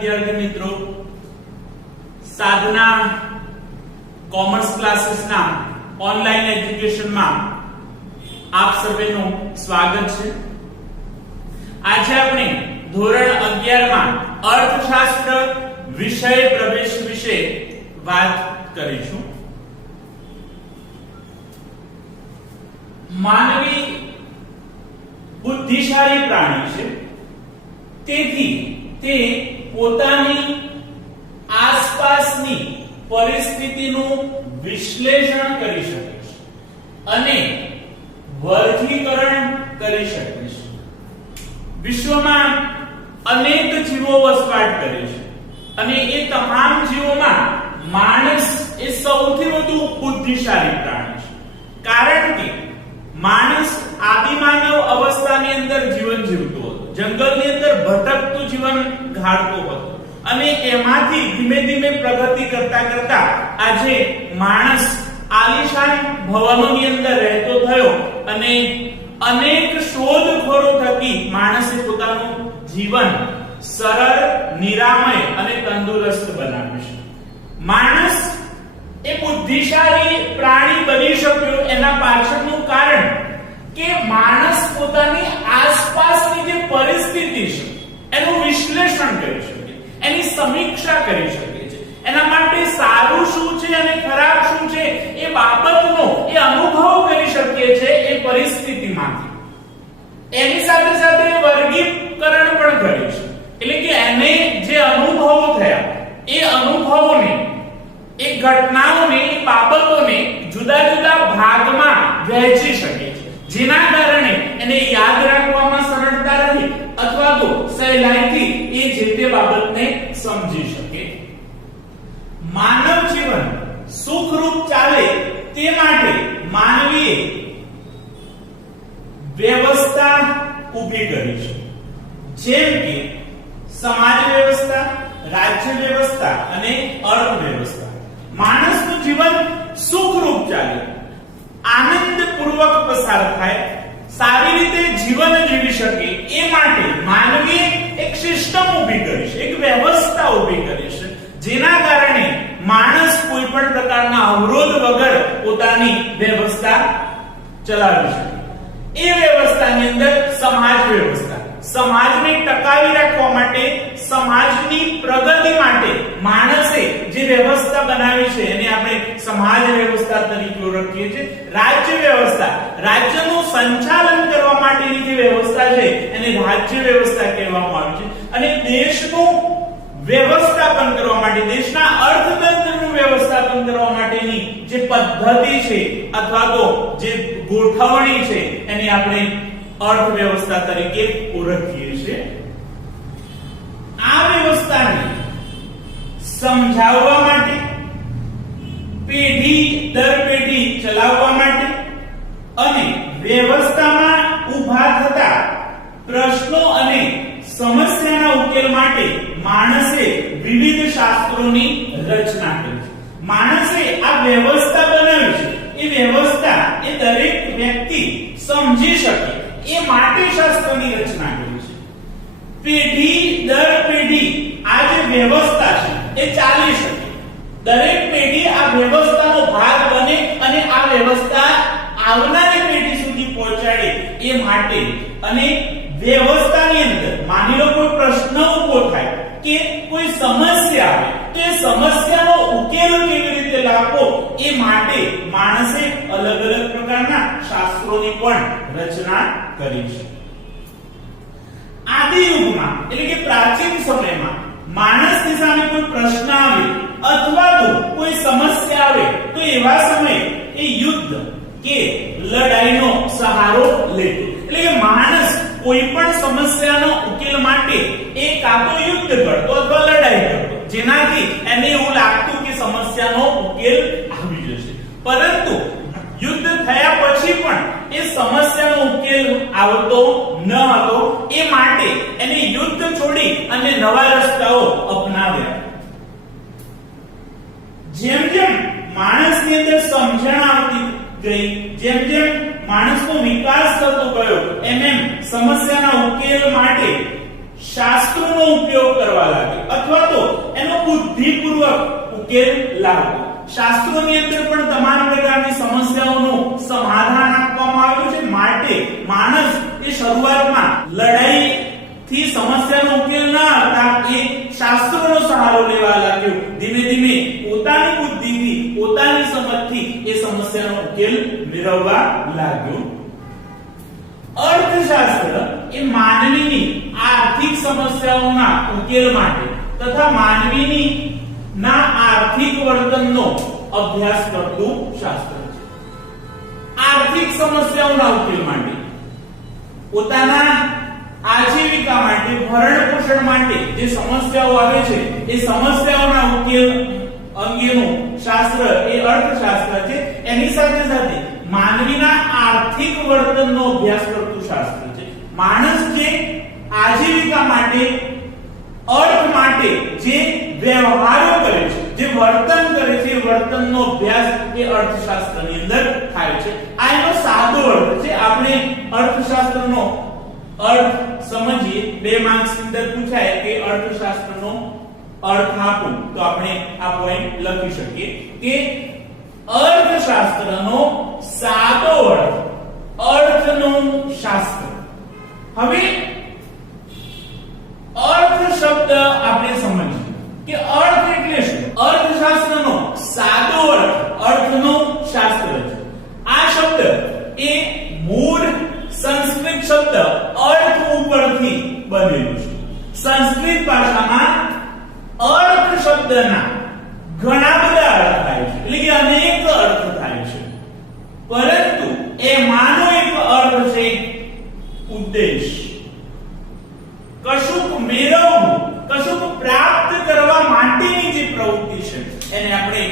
વિદ્યાર્થી મિત્રો, સાધના commerce classes ના ઓનલાઈન એજ્યુકેશન માં આપ સર્વેનું સ્વાગત છે। આજે આપણે ધોરણ 11 માં અર્થશાસ્ત્ર વિષય પ્રવેશ વિશે વાત કરીશું। માનવી બુદ્ધિશાળી પ્રાણી છે, તેથી તે પોતાની આસપાસની પરિસ્થિતિનું વિશ્લેષણ કરી શકે છે અને વર્ગીકરણ કરી શકે છે। વિશ્વમાં અનેક જીવો વસવાટ કરે છે અને એ તમામ જીવોમાં માણસ એ સૌથી વધુ બુદ્ધિશાળી પ્રાણી છે, કારણ કે માણસ આદિમાનવ અવસ્થાની અંદર જીવન જીવતો હતો, જંગલની અંદર ભટકતું જીવન ગાળતો હતો અને એમાંથી ધીમે ધીમે પ્રગતિ કરતા કરતા આજે માણસ આલિશાન ભવનોની અંદર રહેતો થયો અને અનેક શોધખોળો થકી માણસે પોતાનું જીવન સરળ, નિરામય અને તંદુરસ્ત બનાવ્યું છે। માણસ એ બુદ્ધિશાળી પ્રાણી બની શક્યો એના પાછળનું કારણ કે માણસ પોતાની આસપાસની જે પરિસ્થિતિ છે એનું વિશ્લેષણ કરી શકે, એની સમીક્ષા કરી શકે છે, એના માટે સારું શું છે અને ખરાબ શું છે એ બાબતનો એ અનુભવ કરી શકે છે એ પરિસ્થિતિમાંથી। એની સાથે સાથે વર્ગીકરણ પણ કરે છે, એટલે કે એને જે અનુભવો થયા એ અનુભવોને, એ ઘટનાઓને, એ બાબતોને જુદા જુદા ભાગમાં વહેંચી શકે છે, જેના કારણે એને યાદ રાખવામાં સરળતા રહે અથવા તો સહેલાઈથી એ જે તે બાબતને સમજી શકે। માનવ જીવન સુખરૂપ ચાલે તે માટે માનવીએ વ્યવસ્થા ઊભી કરી છે, જેમ કે સમાજ વ્યવસ્થા, રાજ્ય વ્યવસ્થા અને અર્થવ્યવસ્થા। માણસનું જીવન સુખરૂપ ચાલે, આનંદપૂર્વક પસાર થાય, સારી રીતે જીવન જીવી શકે એ માટે માનવીએ એક સિસ્ટમ ઊભી કરી છે, એક વ્યવસ્થા ઊભી કરી છે, જેના કારણે માણસ કોઈ પણ પ્રકારના અવરોધ વગર પોતાની વ્યવસ્થા ચલાવી શકે। એ વ્યવસ્થાની અંદર સમાજ વ્યવસ્થા, સમાજને ટકાવી રાખવા માટે, સમાજની પ્રગતિ માટે માણસે જે વ્યવસ્થા બનાવી છે એને આપણે સમાજ વ્યવસ્થા તરીકે ઓળખીએ છીએ। રાજ્ય વ્યવસ્થા, રાજ્યનું સંચાલન કરવા માટેની જે વ્યવસ્થા છે એને રાજ્ય વ્યવસ્થા કહેવામાં આવે છે અને દેશનું વ્યવસ્થાપન કરવા માટે, દેશના અર્થતંત્રનું વ્યવસ્થાપન કરવા માટેની જે પદ્ધતિ છે અથવા તો જે ગોઠવણી છે એને આપણે અર્થવ્યવસ્થા તરીકે ઓળખીએ છીએ। આ વ્યવસ્થાને સમજાવવા માટે, પેઢી દર પેઢી ચલાવવા માટે અને વ્યવસ્થામાં ઊભા થતા પ્રશ્નો અને સમસ્યાના ઉકેલ માટે માણસે વિવિધ શાસ્ત્રોની રચના કરી છે। માણસે આ વ્યવસ્થા બનાવી છે, એ વ્યવસ્થા એ દરેક વ્યક્તિ સમજી શકે એ માટે શાસ્ત્રની રચના કરી છે। પેઢી દર પેઢી આ જે વ્યવસ્થા છે એ ચાલી શકે, દરેક પેઢી આ વ્યવસ્થાનો ભાગ બને અને આ વ્યવસ્થા આવનારી પેઢી સુધી પહોંચાડે એ માટે અને વ્યવસ્થાની અંદર માની લો કોઈ પ્રશ્ન ઉભો થાય કે કોઈ સમસ્યા આવે તો એ સમસ્યાનો ઉકેલ કેવી રીતે લાવવો એ માટે માણસે અલગ અલગ પ્રકારના શાસ્ત્રોની પણ રચના કરી છે। આદિ યુગમાં એટલે કે પ્રાચીન સમયમાં માણસની સામે કોઈ પ્રશ્ન આવે અથવા તો કોઈ સમસ્યા આવે તો એવા સમયે એ યુદ્ધ કે લડાઈનો સહારો લેતો, એટલે કે માણસ કોઈ પણ સમસ્યાનો ઉકેલ માટે એ કાં તો યુદ્ધ કરતો અથવા લડાઈ કરતો, જેનાથી એને એવું લાગતું કે સમસ્યાનો ઉકેલ આવી જશે, પરંતુ યુદ્ધ થયા પછી પણ એ સમસ્યાનો ઉકેલ આવતો ન હતો, એ માટે એને યુદ્ધ છોડી અને નવા રસ્તાઓ અપનાવ્યા। જેમ જેમ માણસની અંદર સમજણ આવતી ગઈ, જેમ જેમ માણસનો વિકાસ થતો ગયો, એમ એમ સમસ્યાના ઉકેલ માટે શાસ્ત્ર શાસ્ત્રોનો ઉપયોગ કરવા લાગ્યો અથવા તો એનો બુદ્ધિપૂર્વક ઉકેલ લાવ્યો. શાસ્ત્રોની અંદર પણ તમામ પ્રકારની સમસ્યાઓનું સમાધાન આપવામાં આવ્યું છે. માટે માણસ એ શરૂઆતમાં લડાઈ થી સમસ્યાનો ઉકેલ ન આવતા એ શાસ્ત્રોનો સહારો લેવા લાગ્યો. ધીમે ધીમે પોતાની બુદ્ધિથી પોતાની સમજથી એ સમસ્યાનો ઉકેલ મેળવવા લાગ્યો. અર્થશાસ્ત્ર એ માનવીની આર્થિક સમસ્યાઓના ઉકેલ માટે તથા માનવીની ના આર્થિક વર્તનનો અભ્યાસ કરતું શાસ્ત્ર છે. આર્થિક સમસ્યાઓના ઉકેલ માટે પોતાના આજીવિકા માટે ભરણ પોષણ માટે જે સમસ્યાઓ આવે છે એ સમસ્યાઓના ઉકેલ અંગેનું શાસ્ત્ર એ અર્થશાસ્ત્ર છે. એની સાથે સાથે માનવીના આર્થિક વર્તનનો અભ્યાસ કરતું શાસ્ત્ર છે. માણસ જે આજીવિકા માટે અર્થ માટે જે વ્યવહારો કરે છે જે વર્તન કરે છે એ વર્તનનો અભ્યાસ એ અર્થશાસ્ત્રની અંદર થાય છે. આ એનો સાદો અર્થ છે. આપણે અર્થશાસ્ત્રનો અર્થ સમજીએ. 2 માર્ક્સ ની અંદર પૂછાય કે અર્થશાસ્ત્રનો અર્થ આપો તો આપણે આ પોઈન્ટ લખી શકીએ કે અર્થશાસ્ત્રનો સાદો અર્થ અર્થનું શાસ્ત્ર. હવે અર્થ શબ્દ આપણે સમજીએ કે અર્થ એટલે શું. અર્થશાસ્ત્રનો સાદો અર્થનું શાસ્ત્ર છે. આ શબ્દ એ મૂળ સંસ્કૃત શબ્દ અર્થ ઉપરથી બનેલું છે. સંસ્કૃત ભાષામાં અર્થ શબ્દના ઘણા બધા અર્થ થાય છે એટલે કે અનેક અર્થ થાય છે. પરંતુ એમાંનો એક અર્થ છે ઉદ્દેશ. કશુંક મેળવવું કશુંક પ્રાપ્ત કરવા માટેની જે પ્રવૃત્તિ છે એને આપણે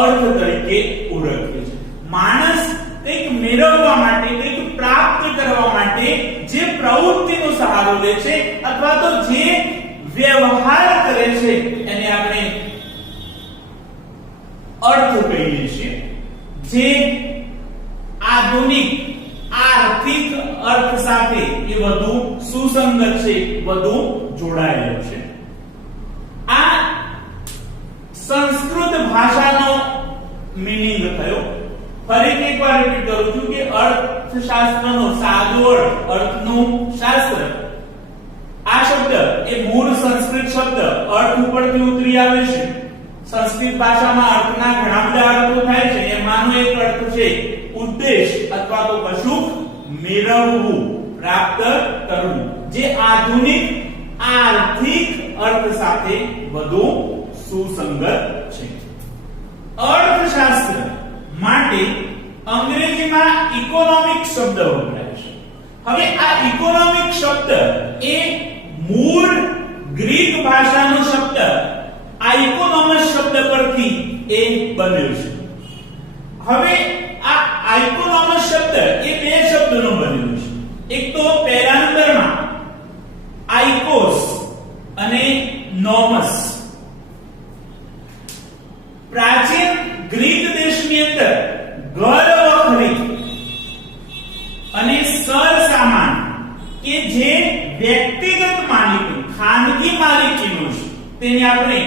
અર્થ તરીકે ઓળખીએ છીએ. માણસ કંઈક મેળવવા માટે કંઈક પ્રાપ્ત કરવા માટે જે પ્રવૃત્તિનો સહારો લે છે અથવા તો જે વ્યવહાર કરે છે એને આપણે અર્થ કહીએ છીએ. જે આધુનિક આર્થિક અર્થ સાથે એ વધુ સુસંગત છે વધુ જોડાયેલો છે. આ સંસ્કૃત ભાષાનો મીનિંગ થયો. ફરીથી એકવાર રિપીટ કરું છું કે અર્થશાસ્ત્રનો સાદો અર્થનું શાસ્ત્ર. આ શબ્દ એ મૂળ સંસ્કૃત શબ્દ અર્થ ઉપરથી ઉતરી આવે છે. સંસ્કૃત ભાષામાં અર્થના ઘણા બધા અર્થો થાય છે. એમાંનો એક અર્થ છે ઉદ્દેશ અથવા તો કશુંક મેળવવું પ્રાપ્ત કરવું જે આધુનિક આર્થિક અર્થ સાથે વધુ સુસંગત છે. અર્થશાસ્ત્ર માટે અંગ્રેજીમાં ઇકોનોમિક શબ્દ વપરાય છે. હવે આ ઇકોનોમિક શબ્દ એ મૂળ ગ્રીક ભાષાનો શબ્દ આઇકોનોમસ શબ્દ પરથી એ બન્યો છે. હવે આ આઇકોનોમસ શબ્દ એ 2 શબ્દનો બનેલો છે. એક તો પહેલા નંબરમાં આઇકોસ અને નોમસ. પ્રાચીન ગ્રીક દેશની અંદર ઘર વખરી અને સરસામાન કે જે વ્યક્તિગત માલિકી ખાનગી માલિકીનો છે તેને આપણે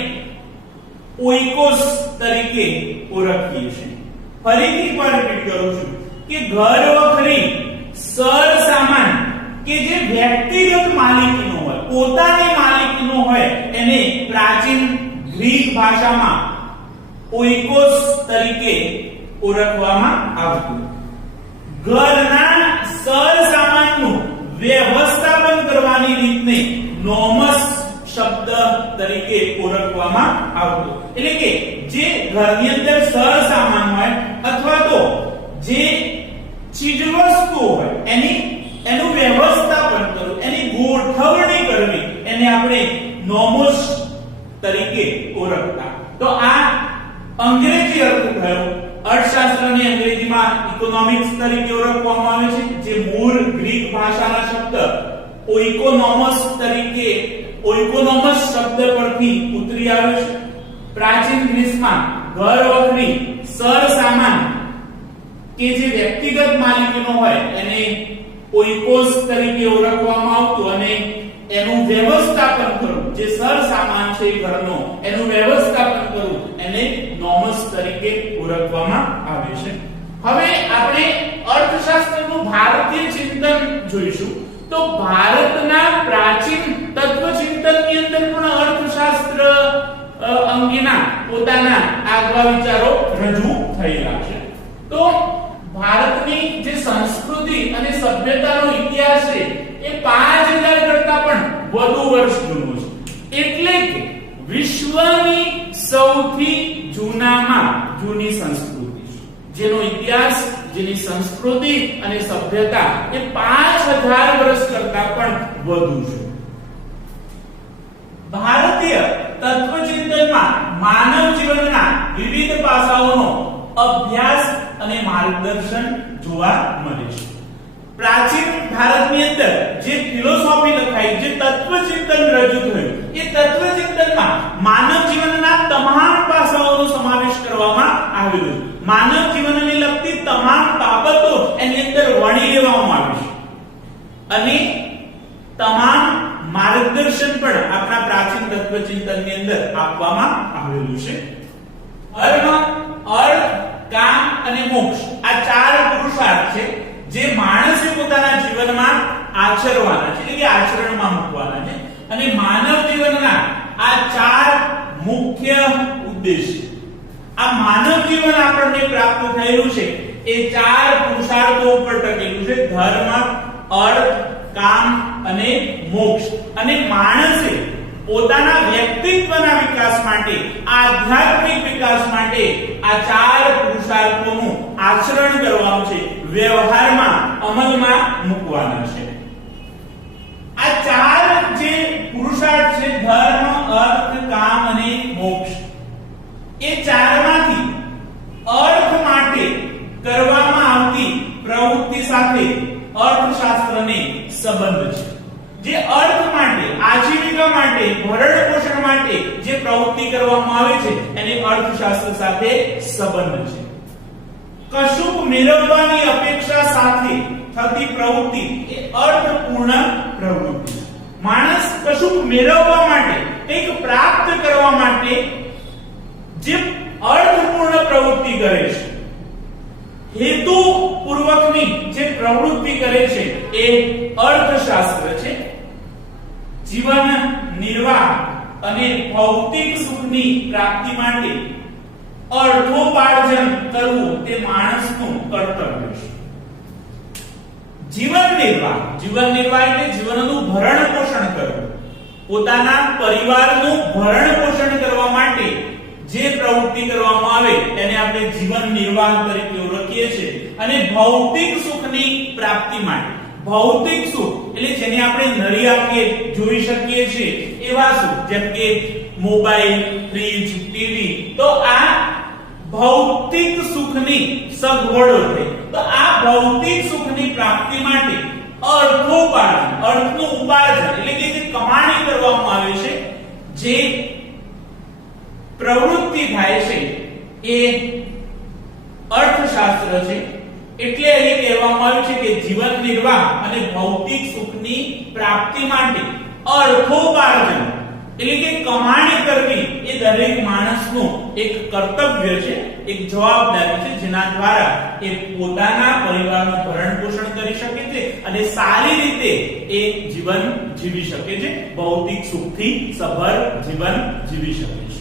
ઓઇકોસ તરીકે ઓળખીએ છીએ. ફરીથી એકવાર રિપીટ કરું છું કે ઘર વખરી સરસામાન કે જે વ્યક્તિગત માલિકીનો હોય પોતાની માલિકીનો હોય એને પ્રાચીન ગ્રીક ભાષામાં ઓઇકોસ તરીકે ઓળખવામાં આવતું. ઘરના સરસામાનનું વ્યવસ્થાપન કરવાની રીતને નોમસ શબ્દ તરીકે ઓળખવામાં આવતું. એટલે કે જે ઘરની અંદર સરસામાન હોય અથવા તો જે ચીજવસ્તુઓ હોય એનું વ્યવસ્થાપન કરવું એની ગોઠવણી કરવી એને આપણે નોમોસ તરીકે ઓળખતા. તો આ અંગ્રેજી અર્થ થયો. અર્થશાસ્ત્રને અંગ્રેજીમાં ઇકોનોમિક્સ તરીકે ઓળખવામાં આવે છે જે મૂળ ગ્રીક ભાષાના શબ્દ ઓઇકોનોમસ તરીકે ઓઇકોનોમસ શબ્દ પરથી ઉતરી આવ્યો છે. પ્રાચીન ગ્રીસમાં ઘર વખરી સરસામાન કે જે વ્યક્તિગત માલિકીનો હોય એને ઓઇકોસ તરીકે ઓળખવામાં આવતું અને એનું વ્યવસ્થાપન કરવું, જે સર સામાન છે ઘરનો એનું વ્યવસ્થાપન કરવું, એને નોમસ તરીકે ઓળખવામાં આવે છે. હવે આપણે અર્થશાસ્ત્રનું ભારતીય ચિંતન જોઈશું. તો ભારતના પ્રાચીન તત્વચિંતનની અંદર પણ અર્થશાસ્ત્ર અંગેના પોતાના આગવા વિચારો રજૂ થયેલા છે. તો ભારતની જે સંસ્કૃતિ અને સભ્યતાનો ઇતિહાસ છે એ 5000 કરતા પણ વધુ વર્ષ જૂનો છે. એટલે કે વિશ્વની સૌથી જૂનામાં જૂની સંસ્કૃતિ છે, જેનો ઇતિહાસ, જેની સંસ્કૃતિ અને સભ્યતા એ 5000 વર્ષ કરતા પણ વધુ છે. ભારતીય તત્વચિંતનમાં માનવ જીવનના વિવિધ પાસાઓનો અભ્યાસ અને માર્ગદર્શન જોવા મળે છે. પ્રાચીન ભારતની અંદર જે ફિલોસોફી લખાઈ, જે તત્વચિંતન રજૂ થયું, એ તત્વચિંતનમાં માનવ જીવનના તમામ પાસાઓનો સમાવેશ કરવામાં આવેલો છે. માનવ જીવનને લગતી તમામ બાબતો એની અંદર વણી લેવામાં આવી છે અને તમામ માર્ગદર્શન પણ આપણા પ્રાચીન તત્વચિંતનની અંદર આપવામાં આવેલું છે. ધર્મ, અર્થ, કામ અને મોક્ષ આ 4 પુરુષાર્થ છે જે માણસે પોતાના જીવનમાં આચરવાના છે, એટલે કે આચરણમાં મૂકવાના છે. અને માનવ જીવનના આ 4 મુખ્ય ઉદ્દેશ્ય, આ માનવ જીવન આપણને પ્રાપ્ત થયેલું છે એ 4 પુરુષાર્થો ઉપર ટકેલું છે: ધર્મ, અર્થ, કામ અને મોક્ષ. અને માણસે પોતાના વ્યક્તિત્વના વિકાસ માટે, આધ્યાત્મિક વિકાસ માટે આ 4 પુરુષાર્થોનું આચરણ કરવાનું છે, વ્યવહારમાં અમલમાં મૂકવાના છે. આ 4 જે પુરુષાર્થ છે, ધર્મ, અર્થ, કામ અને મોક્ષ, એ 4 માંથી અર્થ માટે કરવામાં આવતી પ્રવૃત્તિ સાથે અર્થશાસ્ત્રને સંબંધ છે. જે અર્થ માટે, આજીવિકા માટે, ભરણ પોષણ માટે જે પ્રવૃત્તિ કરવામાં આવે છે એને અર્થશાસ્ત્ર સાથે સંબંધ છે. કશુંક મેળવવાની અપેક્ષા સાથે થતી પ્રવૃત્તિ એ અર્થપૂર્ણ પ્રવૃત્તિ છે. માણસ કશુંક મેળવવા માટે, કંઈક પ્રાપ્ત કરવા માટે જે અર્થપૂર્ણ પ્રવૃત્તિ કરે છે, હેતુ પૂર્વકની જે પ્રવૃત્તિ કરે છે એ અર્થશાસ્ત્ર છે. જીવન નિર્વાહ અને ભૌતિક સુખની પ્રાપ્તિ માટે અર્થોપાર્જન કરવું તે માણસનું કર્તવ્ય છે. જીવન નિર્વાહ એટલે જીવનનું ભરણ પોષણ કરવું, પોતાના પરિવારનું ભરણ પોષણ કરવા માટે જે પ્રવૃત્તિ કરવામાં આવે તેને આપણે જીવન નિર્વાહ તરીકે ઓળખીએ છીએ. અને ભૌતિક સુખની પ્રાપ્તિ માટે, ભૌતિક સુખ એટલે જેને આપણે નરી આંખે જોઈ શકીએ છીએ એવા સુખ, જેમ કે મોબાઈલ, ફ્રીજ, ટીવી, તો આ ભૌતિક સુખની સગવડો છે. તો આ ભૌતિક સુખની પ્રાપ્તિ માટે અર્થોપાર્જન, અર્થનું ઉપાર્જન એટલે કે જે કમાણી કરવામાં આવે છે, જે પ્રવૃત્તિ થાય છે એ અર્થશાસ્ત્ર છે. એટલે અહીં કહેવામાં આવ્યું છે કે જીવન નિર્વાહ અને ભૌતિક સુખની પ્રાપ્તિ માટે અર્થોપાર્જન એટલે કે કમાણી કરવી એ દરેક માણસનું એક કર્તવ્ય છે, એક જવાબદારી છે, જેના દ્વારા એ પોતાના પરિવારનું ભરણ પોષણ કરી શકે છે અને સારી રીતે એ જીવન જીવી શકે છે, ભૌતિક સુખથી સભર જીવન જીવી શકે છે.